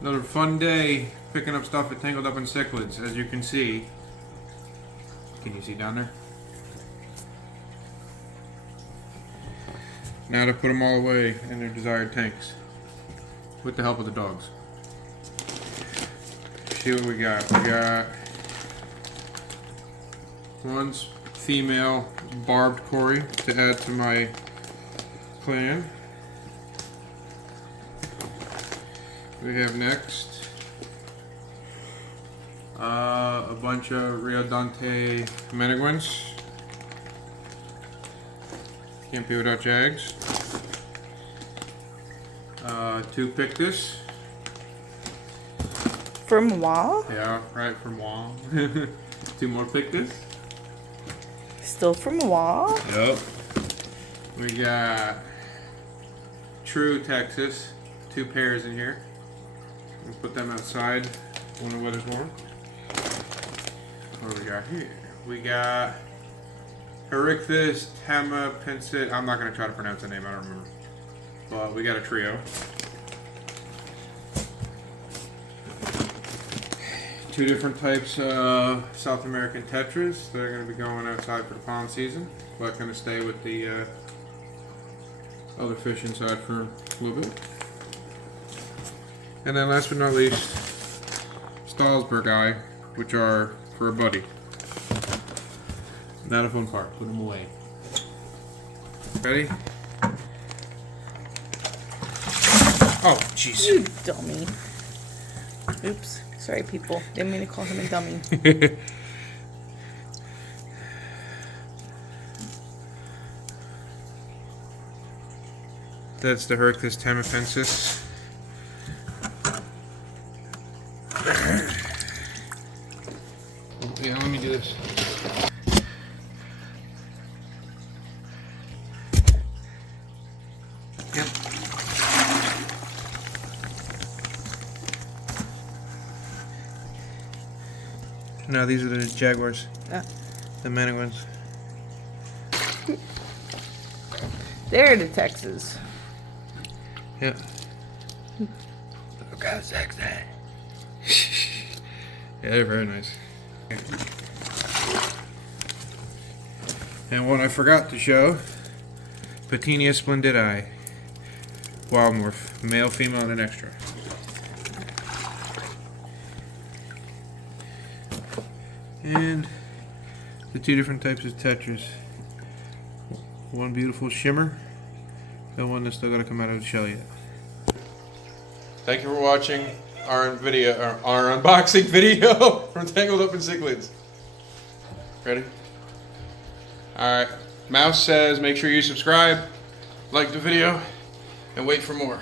Another fun day picking up stuff at Tangled Up in Cichlids, as you can see. Can you see down there? Now to put them all away in their desired tanks. With the help of the dogs. See what we got. We got one female barbed cory to add to my clan. We have next a bunch of Rio Dante Meniguins. Can't be without Jags. 2 Pictus. From moi? Yeah, right, from moi. 2 more Pictus. Still from moi? Yep. We got True Texas. 2 pairs in here. We'll put them outside when the weather's warm. What do we got here? We got Herichthus tamapensis. I'm not going to try to pronounce the name, I don't remember. But we got a trio. 2 different types of South American tetras that are going to be going outside for the pond season. But going to stay with the other fish inside for a little bit. And then last but not least, Stahlsbergi, which are for a buddy. Not a fun part. Put them away. Ready? Oh, jeez. You dummy. Oops. Sorry, people. Didn't mean to call him a dummy. That's the Herichthus tamapensis. Yeah, let me do this. Yep. No, these are the jaguars. The Meniguins. They're the Texas. Yep. Look how sexy. Yeah, they're very nice. And what I forgot to show, Petinia splendidi, wild morph, male, female, and an extra. And the 2 different types of tetras. One beautiful shimmer, and one that's still got to come out of the shell yet. Thank you for watching our video, our unboxing video from Tangled Up in Cichlids. Ready? Alright. Mouse says make sure you subscribe, like the video, and wait for more.